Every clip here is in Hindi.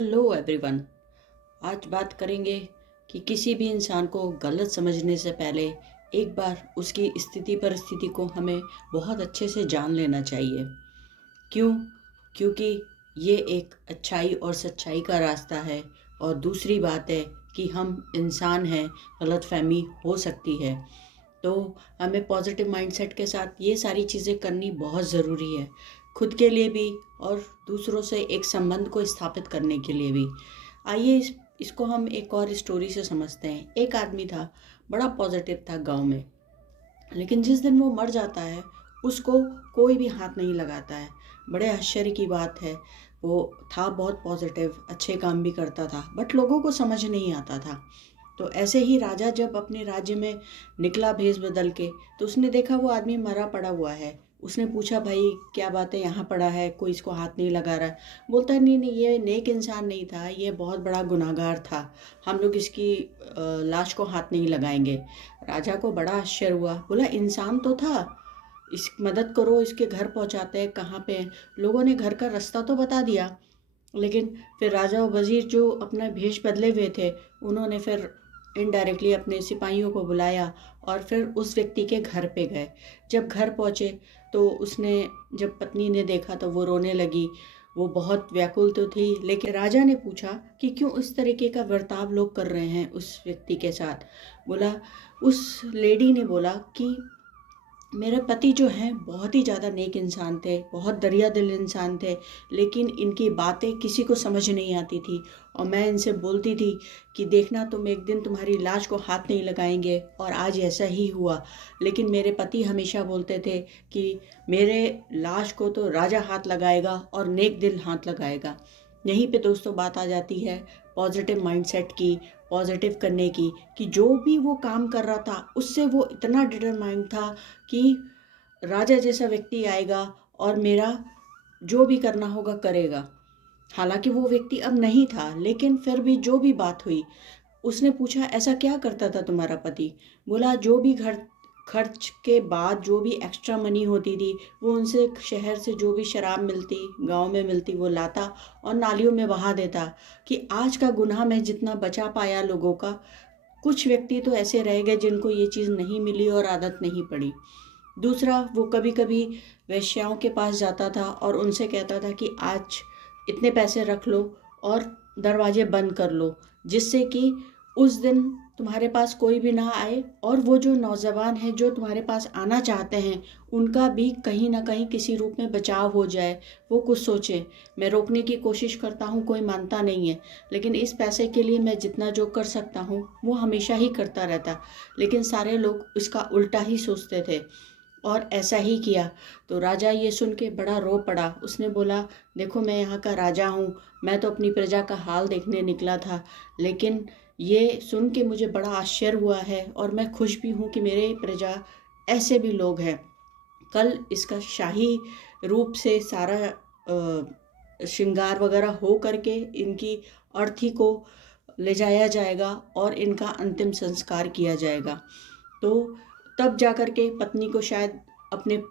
Hello everyone. आज बात करेंगे कि किसी भी इंसान को गलत समझने से पहले एक बार उसकी स्थिति परिस्थिति को हमें बहुत अच्छे से जान लेना चाहिए। क्यों? क्योंकि ये एक अच्छाई और सच्चाई का रास्ता है। और दूसरी बात है कि हम इंसान हैं, गलतफहमी हो सकती है। तो हमें पॉजिटिव माइंडसेट के साथ ये सारी चीज़ें करनी बहुत ज़रूरी है, खुद के लिए भी और दूसरों से एक संबंध को स्थापित करने के लिए भी। आइए इसको हम एक और स्टोरी से समझते हैं। एक आदमी था, बड़ा पॉजिटिव था गांव में, लेकिन जिस दिन वो मर जाता है उसको कोई भी हाथ नहीं लगाता है। बड़े आश्चर्य की बात है। वो था बहुत पॉजिटिव, अच्छे काम भी करता था, बट लोगों को समझ नहीं आता था। तो ऐसे ही राजा जब अपने राज्य में निकला भेष बदल के, तो उसने देखा वो आदमी मरा पड़ा हुआ है। उसने पूछा, भाई क्या बात है, यहाँ पड़ा है, कोई इसको हाथ नहीं लगा रहा है। बोलता है, नहीं नहीं, ये नेक इंसान नहीं था, ये बहुत बड़ा गुनाहगार था, हम लोग इसकी लाश को हाथ नहीं लगाएंगे। राजा को बड़ा आश्चर्य हुआ, बोला इंसान तो था, इस मदद करो, इसके घर पहुंचाते हैं, कहाँ पे हैं। लोगों ने घर का रास्ता तो बता दिया, लेकिन फिर राजा और वजीर जो अपना भेष बदले हुए थे, उन्होंने फिर इनडायरेक्टली अपने सिपाहियों को बुलाया और फिर उस व्यक्ति के घर पे गए। जब घर पहुँचे तो उसने, जब पत्नी ने देखा तो वो रोने लगी। वो बहुत व्याकुल तो थी, लेकिन राजा ने पूछा कि क्यों इस तरीके का बर्ताव लोग कर रहे हैं उस व्यक्ति के साथ। बोला, उस लेडी ने बोला कि मेरे पति जो हैं बहुत ही ज़्यादा नेक इंसान थे, बहुत दरिया दिल इंसान थे, लेकिन इनकी बातें किसी को समझ नहीं आती थी। और मैं इनसे बोलती थी कि देखना, तुम एक दिन तुम्हारी लाश को हाथ नहीं लगाएंगे, और आज ऐसा ही हुआ। लेकिन मेरे पति हमेशा बोलते थे कि मेरे लाश को तो राजा हाथ लगाएगा और नेक दिल हाथ लगाएगा। यहीं पे दोस्तों बात आ जाती है पॉजिटिव माइंडसेट की, पॉजिटिव करने की, कि जो भी वो काम कर रहा था उससे वो इतना डिटरमाइंड था कि राजा जैसा व्यक्ति आएगा और मेरा जो भी करना होगा करेगा। हालांकि वो व्यक्ति अब नहीं था, लेकिन फिर भी जो भी बात हुई, उसने पूछा, ऐसा क्या करता था तुम्हारा पति? बोला, जो भी घर खर्च के बाद जो भी एक्स्ट्रा मनी होती थी, वो उनसे शहर से जो भी शराब मिलती, गांव में मिलती, वो लाता और नालियों में बहा देता। कि आज का गुनाह मैं जितना बचा पाया लोगों का, कुछ व्यक्ति तो ऐसे रह गए जिनको ये चीज़ नहीं मिली और आदत नहीं पड़ी। दूसरा, वो कभी कभी वेश्याओं के पास जाता था और उनसे कहता था कि आज इतने पैसे रख लो और दरवाजे बंद कर लो, जिससे कि उस दिन तुम्हारे पास कोई भी ना आए, और वो जो नौजवान हैं जो तुम्हारे पास आना चाहते हैं उनका भी कहीं ना कहीं किसी रूप में बचाव हो जाए। वो कुछ सोचे। मैं रोकने की कोशिश करता हूँ, कोई मानता नहीं है, लेकिन इस पैसे के लिए मैं जितना जो कर सकता हूँ वो हमेशा ही करता रहता। लेकिन सारे लोग इसका उल्टा ही सोचते थे और ऐसा ही किया। तो राजा ये सुन के बड़ा रो पड़ा। उसने बोला, देखो मैं यहाँ का राजा हूँ, मैं तो अपनी प्रजा का हाल देखने निकला था, लेकिन ये सुन के मुझे बड़ा आश्चर्य हुआ है और मैं खुश भी हूँ कि मेरे प्रजा ऐसे भी लोग हैं। कल इसका शाही रूप से सारा श्रृंगार वगैरह हो करके इनकी अर्थी को ले जाया जाएगा और इनका अंतिम संस्कार किया जाएगा। तो तब जा कर के पत्नी को शायद अपने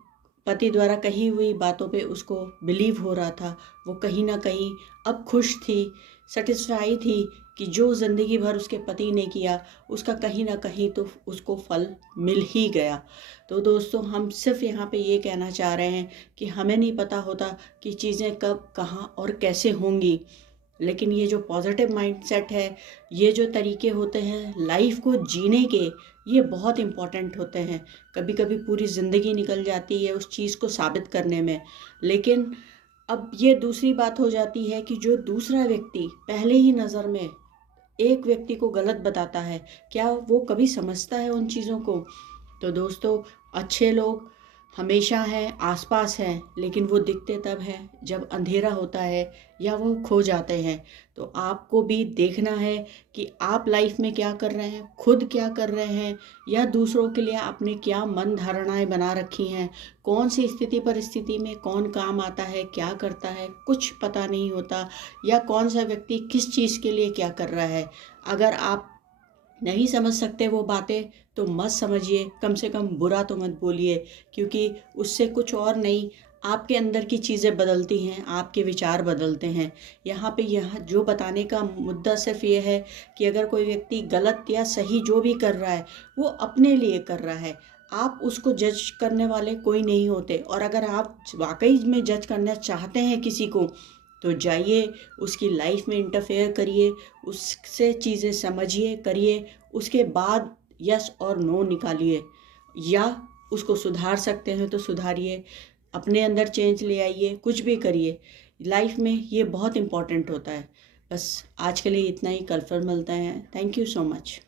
पति द्वारा कही हुई बातों पे उसको बिलीव हो रहा था। वो कहीं ना कहीं अब खुश थी, सेटिस्फाई थी कि जो ज़िंदगी भर उसके पति ने किया उसका कहीं ना कहीं तो उसको फल मिल ही गया। तो दोस्तों, हम सिर्फ यहाँ पे ये कहना चाह रहे हैं कि हमें नहीं पता होता कि चीज़ें कब, कहाँ और कैसे होंगी, लेकिन ये जो पॉजिटिव माइंडसेट है, ये जो तरीके होते हैं लाइफ को जीने के, ये बहुत इम्पॉर्टेंट होते हैं। कभी कभी पूरी ज़िंदगी निकल जाती है उस चीज़ को साबित करने में। लेकिन अब ये दूसरी बात हो जाती है कि जो दूसरा व्यक्ति पहले ही नज़र में एक व्यक्ति को गलत बताता है, क्या वो कभी समझता है उन चीज़ों को? तो दोस्तों, अच्छे लोग हमेशा हैं, आसपास हैं, लेकिन वो दिखते तब हैं जब अंधेरा होता है या वो खो जाते हैं। तो आपको भी देखना है कि आप लाइफ में क्या कर रहे हैं, खुद क्या कर रहे हैं, या दूसरों के लिए आपने क्या मन धारणाएं बना रखी हैं। कौन सी स्थिति परिस्थिति में कौन काम आता है, क्या करता है, कुछ पता नहीं होता, या कौन सा व्यक्ति किस चीज़ के लिए क्या कर रहा है। अगर आप नहीं समझ सकते वो बातें तो मत समझिए, कम से कम बुरा तो मत बोलिए, क्योंकि उससे कुछ और नहीं, आपके अंदर की चीज़ें बदलती हैं, आपके विचार बदलते हैं। यहाँ जो बताने का मुद्दा सिर्फ़ ये है कि अगर कोई व्यक्ति गलत या सही जो भी कर रहा है, वो अपने लिए कर रहा है। आप उसको जज करने वाले कोई नहीं होते, और अगर आप वाक़ई में जज करना चाहते हैं किसी को, तो जाइए उसकी लाइफ में इंटरफेयर करिए, उससे चीज़ें समझिए, करिए, उसके बाद यस और नो निकालिए, या उसको सुधार सकते हैं तो सुधारिए, अपने अंदर चेंज ले आइए, कुछ भी करिए। लाइफ में ये बहुत इम्पोर्टेंट होता है। बस आज के लिए इतना ही, कल फिर मिलते हैं। Thank you so much.